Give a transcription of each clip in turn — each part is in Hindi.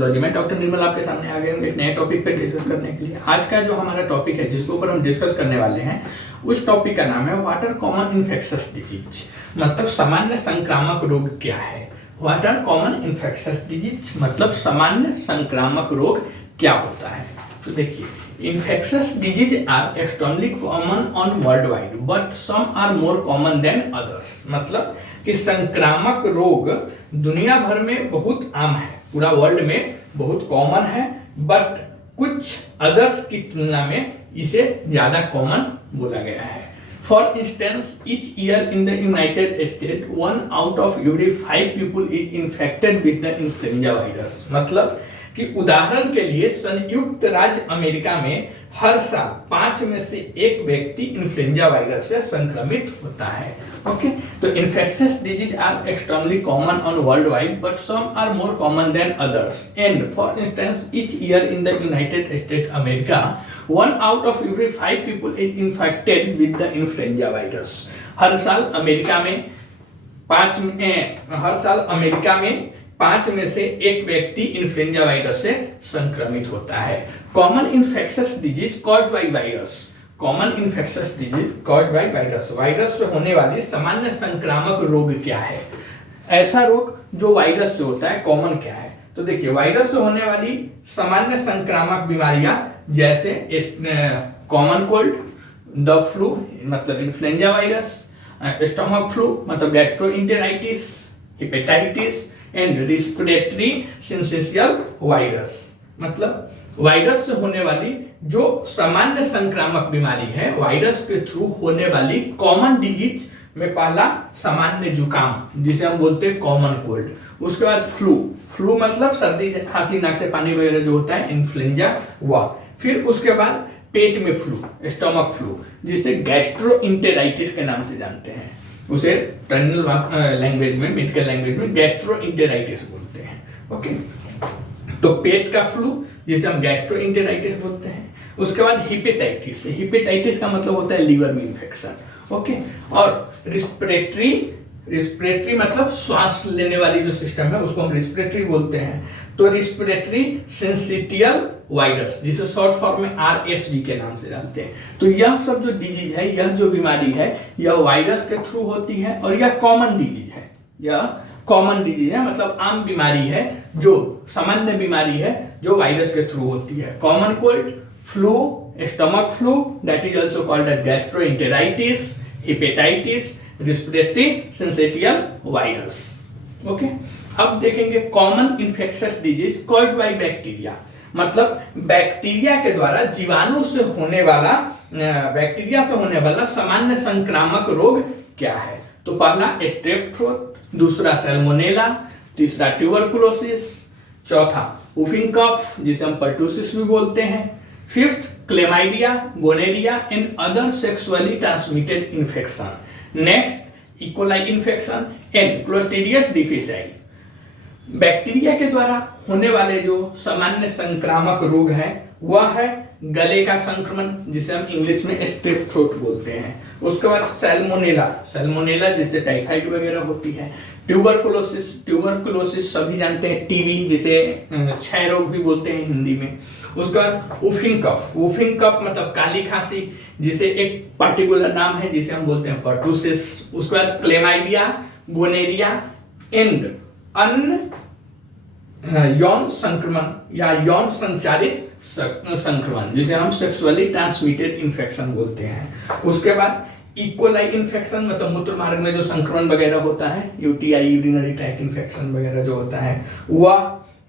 पैथोलॉजी में डॉक्टर निर्मल आपके सामने आ गए हैं एक नए टॉपिक पे डिस्कस करने के लिए। आज का जो हमारा टॉपिक है जिसके ऊपर हम डिस्कस करने वाले हैं उस टॉपिक का नाम है what are common infectious disease, मतलब सामान्य संक्रामक रोग क्या है। What are common infectious disease मतलब सामान्य संक्रामक रोग क्या होता है। तो देखिए, infectious disease are extremely common on world wide but some are more common than others, मतलब कि संक्रामक रोग दुनिया भर में बहुत आम है, पूरा वर्ल्ड में बहुत कॉमन है, बट कुछ अदर्स की तुलना में इसे ज्यादा कॉमन बोला गया है। For instance, each year in the United state 1 out of every 5 people is infected with the influenza virus, मतलब कि उदाहरण के लिए संयुक्त राज्य अमेरिका में हर साल 5 में से 1 व्यक्ति इन्फ्लुएंजा वायरस से संक्रमित होता है। ओके, तो infectious disease are extremely common on world wide but some are more common than others and for instance each year in the United State America 1 out of every 5 people is infected with the influenza virus. हर साल अमेरिका में 5 में से 1 व्यक्ति इन्फ्लुएंजा वायरस से संक्रमित होता है। Common infectious disease caused by virus, common infectious disease caused by virus, virus से होने वाली सामान्य संक्रामक रोग क्या है। ऐसा रोग जो वायरस से होता है कॉमन क्या है। तो देखिए, वायरस से होने वाली सामान्य संक्रामक बीमारियां जैसे कॉमन कोल्ड, द फ्लू मतलब इन्फ्लुएंजा वायरस, स्टमक फ्लू मतलब gastroenteritis, hepatitis and respiratory syncytial virus, मतलब वायरस से होने वाली जो सामान्य संक्रामक बीमारी है, वायरस के थ्रू होने वाली कॉमन डिजीज में पहला सामान्य जुकाम जिसे हम बोलते हैं कॉमन कोल्ड, उसके बाद फ्लू मतलब सर्दी खांसी नाक से पानी वगैरह जो होता है, इन्फ्लुएंजा वह, फिर उसके बाद पेट में फ्लू, स्टमक फ्लू जिसे गैस्ट्रोइंटेराइटिस के नाम से जानते हैं, उसे टर्मिनल लैंग्वेज में, मेडिकल लैंग्वेज में गैस्ट्रोइंटेराइटिस बोलते हैं। ओके, तो पेट का फ्लू जिसे हम गैस्ट्रोइंटेराइटिस बोलते हैं। उसके बाद हिपेटाइटिस, हिपेटाइटिस का मतलब होता है लीवर में इंफेक्शन। ओके, और रिस्पिरेटरी मतलब श्वास लेने वाली जो सिस्टम है उसको हम रिस्पिरेटरी बोलते हैं। तो रिस्पिरेटरी सिंसिटियल वायरस जिसे शॉर्ट फॉर्म में RSV के नाम से जानते हैं। तो यह सब जो डिजीज है, यह जो बीमारी है, यह वायरस के थ्रू होती है और यह कॉमन डिजीज है, यह कॉमन डिजीज है मतलब आम बीमारी है, जो सामान्य बीमारी है जो वायरस के थ्रू होती है। Common cold, flu, stomach flu that is also called as gastroenteritis, hepatitis, respiratory syncytial virus. Okay, अब देखेंगे common infectious disease caused by bacteria, मतलब बैक्टीरिया के द्वारा जीवाणु से होने वाला, बैक्टीरिया से होने वाला सामान्य संक्रामक रोग क्या है। तो पहला स्ट्रेप थ्रोट, दूसरा सैल्मोनेला, तीसरा ट्यूबरकुलोसिस, चौथा वुफिंग कफ जिसे हम पर्टुसिस भी बोलते हैं, fifth chlamydia, gonorrhoea and other sexually transmitted infection, next E coli infection and clostridium difficile. Bacteria के द्वारा होने वाले जो सामान्य संक्रामक रोग है वह है गले का संक्रमण जिसे हम इंग्लिश में स्ट्रेप थ्रोट बोलते हैं। उसके बाद सैल्मोनेला जिससे टाइफाइड वगैरह होती है। ट्यूबरकुलोसिस सभी जानते हैं, टीबी जिसे क्षय रोग भी बोलते हैं हिंदी में। उसके बाद वुफिंग कफ मतलब काली खांसी जिसे एक पार्टिकुलर नाम है जिसे हम बोलते हैं पर्टुसिस। उसके बाद क्लेमाइडिया, गोनेरिया एंड यौन संक्रमण या यौन संचारित संक्रमण जिसे हम सेक्सुअली ट्रांसमिटेड इन्फेक्शन बोलते हैं। उसके बाद इकोलाई इन्फेक्शन मतलब मूत्र मार्ग में जो संक्रमण वगैरह होता है, UTI यूरिनरी ट्रैक्ट इन्फेक्शन वगैरह जो होता है वह,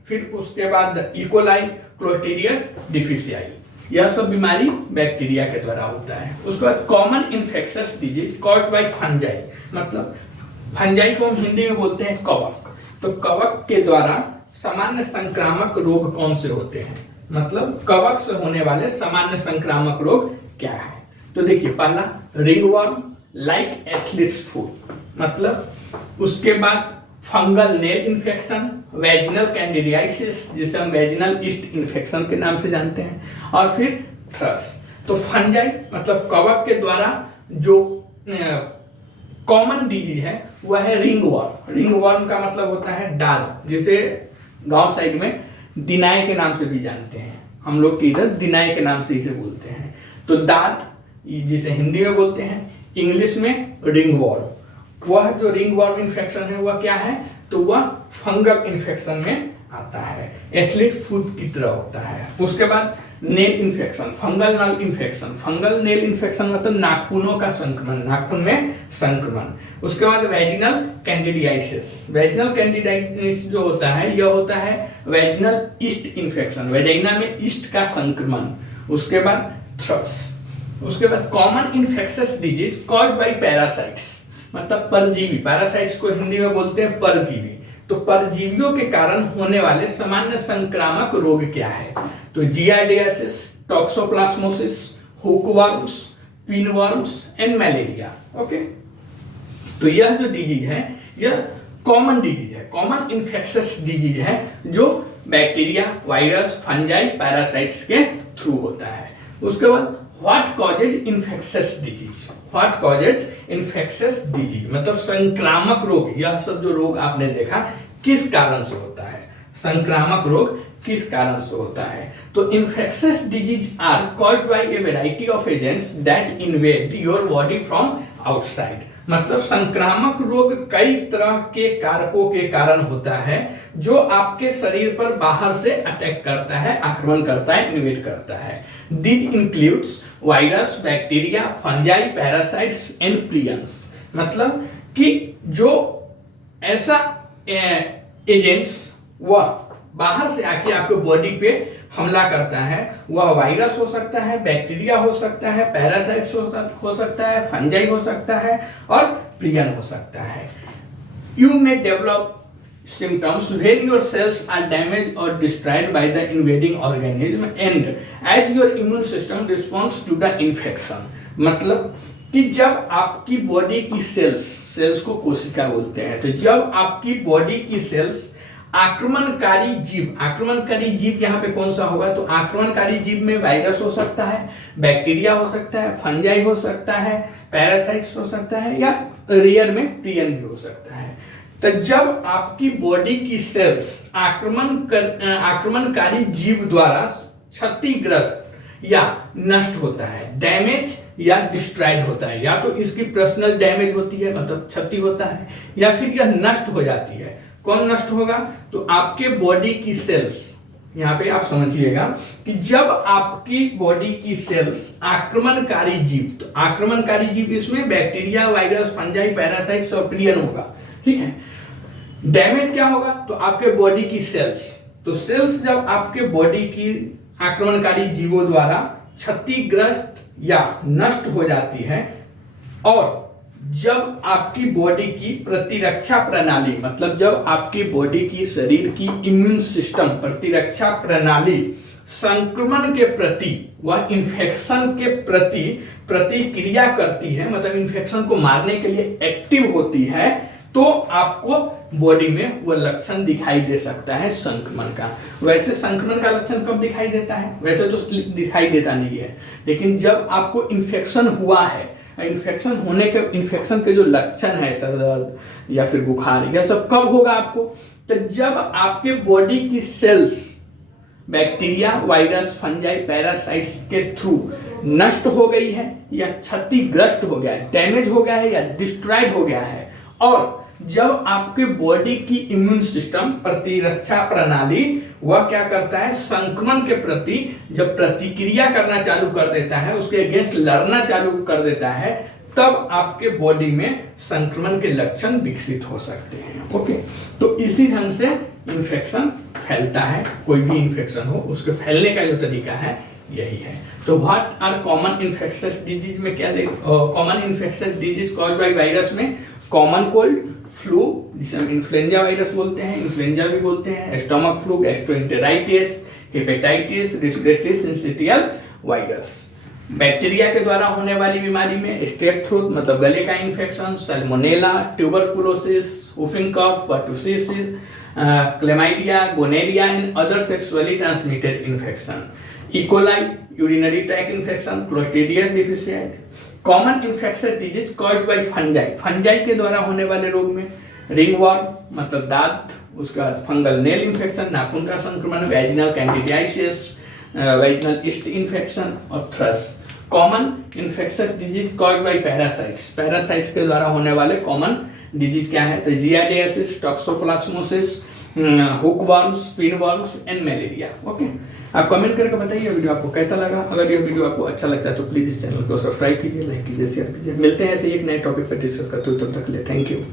फिर उसके बाद इकोलाई क्लोस्ट्रीडियस डिफिसाइल, यह सब बीमारी बैक्टीरिया के द्वारा होता है। उसके बाद common infectious disease caused by fungi, मतलब फंजाई को हम हिंदी में बोलते हैं कवक। तो कवक के द्वारा सामान्य संक्रामक रोग कौन से होते हैं, मतलब कवक से होने वाले सामान्य संक्रामक रोग क्या है। तो देखिए, पहला रिंगवर्म लाइक एथलीट्स फुट, मतलब उसके बाद fungal nail infection, vaginal candidiasis जिसे हम वेजिनल ईस्ट इन्फेक्शन के नाम से जानते हैं, और फिर थ्रस। तो फंजाई मतलब कवक के द्वारा जो कॉमन डिजीज है वह है रिंगवर्म। रिंगवर्म का मतलब होता है दाद, जिसे गांव साइड में दिनाय के नाम से भी जानते हैं, हम लोग के इधर दिनाय के नाम से इसे बोलते हैं। तो दांत जिसे हिंदी में बोलते हैं, इंग्लिश में रिंगवॉर्म। वह जो रिंगवॉर्म इन्फेक्शन है वह क्या है, तो वह फंगल इन्फेक्शन में आता है, एथलीट फुट की तरह होता है। उसके बाद nail infection, fungal nail infection. Fungal nail infection मतलब नाखूनों का संक्रमण, नाखून में संक्रमण। उसके बाद वैजिनल कैंडिडियासिस। वैजिनल कैंडिडियासिस जो होता है यह होता है वैजिनल ईस्ट इन्फेक्शन, वैजिना में ईस्ट का संक्रमण। उसके बाद थ्रस। उसके बाद common infectious disease caused by parasites, मतलब परजीवी। पैरासाइट्स को हिंदी में बोलते हैं परजीवी। तो परजीवियों के कारण होने वाले सामान्य संक्रामक रोग क्या है, तो giardiasis, toxoplasmosis, hookworms, pinworms and malaria. Okay, तो यह जो डिजीज है यह कॉमन डिजीज है, कॉमन इन्फेक्शियस डिजीज है जो बैक्टीरिया, वायरस, फंजाई, पैरासाइट्स के थ्रू होता है। उसके बाद what causes infectious disease, what causes infectious disease मतलब संक्रामक रोग। यह सब जो रोग आपने देखा किस कारण से होता है, संक्रामक रोग किस कारण से होता है। तो infectious disease are caused by a variety of agents that invade your body from outside, मतलब संक्रामक रोग कई तरह के कारकों के कारण होता है जो आपके शरीर पर बाहर से अटैक करता है, आक्रमण करता है, इन्वेड करता है। This includes virus, bacteria, fungi, parasites and prions, मतलब कि जो ऐसा एजेंट्स वह बाहर से आके आपके बॉडी पे हमला करता है, वह वायरस हो सकता है, बैक्टीरिया हो सकता है, पैरासाइट्स हो सकता है, फंजाई हो सकता है और प्रियन हो सकता है। You may develop symptoms when your cells are damaged or destroyed by the invading organism and as your immune system responds to the infection, मतलब कि जब आपकी बॉडी की सेल्स को कोशिका बोलते हैं, तो जब आपकी बॉडी की सेल्स आक्रमणकारी जीव यहाँ पे कौन सा होगा, तो आक्रमणकारी जीव में वायरस हो सकता है, बैक्टीरिया हो सकता है, फंजाई हो सकता है, पैरासाइट्स हो सकता है या रेयर में प्रियन भी हो सकता है। तो जब आपकी बॉडी की सेल्स आक्रमणकारी जीव द्वारा क्षतिग्रस्त या नष्ट होता है, डैमेज या डिस्ट्रॉयड होता है, या तो इसकी पर्सनल डैमेज होती है मतलब क्षति होता है, या फिर यह नष्ट हो जाती है। कौन नष्ट होगा, तो आपके बॉडी की सेल्स, यहाँ पे आप समझिएगा कि जब आपकी बॉडी की सेल्स आक्रमणकारी जीव, तो आक्रमणकारी जीव इसमें बैक्टीरिया, वायरस, फंजाई, पैरासाइट्स और प्रियन होगा, ठीक है। डैमेज क्या होगा, तो आपके बॉडी की सेल्स, तो सेल्स जब आपके बॉडी की आक्रमणकारी जीवों द्वारा क्षतिग्रस्त या नष्ट हो जाती है, और जब आपकी बॉडी की प्रतिरक्षा प्रणाली, मतलब जब आपकी बॉडी की शरीर की इम्यून सिस्टम प्रतिरक्षा प्रणाली संक्रमण के प्रति, वह इन्फेक्शन के प्रति प्रतिक्रिया करती है, मतलब इन्फेक्शन को मारने के लिए एक्टिव होती है, तो आपको बॉडी में वो लक्षण दिखाई दे सकता है संक्रमण का। वैसे संक्रमण का लक्षण कब दिखाई देता है, वैसे तो दिखाई देता नहीं है, लेकिन जब आपको इन्फेक्शन हुआ है, इन्फेक्शन के जो लक्षण है, सर दर्द या फिर बुखार, यह सब कब होगा आपको, तो जब आपके बॉडी की cells bacteria, virus, fungi, parasites के थ्रू नष्ट हो गई है या क्षतिग्रस्त हो गया है, डैमेज हो गया है या डिस्ट्रॉयड हो गया है, और जब आपके बॉडी की इम्यून सिस्टम प्रतिरक्षा प्रणाली वह क्या करता है, संक्रमण के प्रति जब प्रतिक्रिया करना चालू कर देता है, उसके अगेंस्ट लड़ना चालू कर देता है, तब आपके बॉडी में संक्रमण के लक्षण विकसित हो सकते हैं। ओके, तो इसी ढंग से इन्फेक्शन फैलता है, कोई भी इन्फेक्शन हो उसके फैलने का जो तरीका है यही है। तो what are common infectious disease में क्या common infectious disease caused by virus में कॉमन कोल्ड, फ्लू जिसे हम इन्फ्लुएंजा वायरस बोलते हैं, इन्फ्लुएंजा भी बोलते हैं, stomach flu, gastroenteritis, hepatitis, respiratory syncytial virus. Bacteria के द्वारा होने वाली बीमारी में स्ट्रेप थ्रोट मतलब गले का infection, salmonella, tuberculosis, whooping cough, pertussis, chlamydia, gonorrhoea and other sexually transmitted infection, E coli, urinary tract infection, clostridium deficient. Common infectious disease caused by fungi, fungi के द्वारा होने वाले रोग में रिंगवॉर्म मतलब दांत, उसका फंगल नेल इन्फेक्शन, नाखून का संक्रमण, vaginal candidiasis, vaginal yeast infection और thrush. Common infectious disease caused by parasites, parasites के द्वारा होने वाले कॉमन डिजीज क्या है? तो giardiasis, toxoplasmosis, hookworms, pinworms and malaria. Okay, आप कमेंट करके बताइए वीडियो आपको कैसा लगा। अगर ये वीडियो आपको अच्छा लगता है तो प्लीज इस चैनल को सब्सक्राइब कीजिए, लाइक कीजिए, शेयर कीजिए। मिलते हैं ऐसे एक नए टॉपिक पर डिस्कस करते हुए, तब तक के लिए थैंक यू।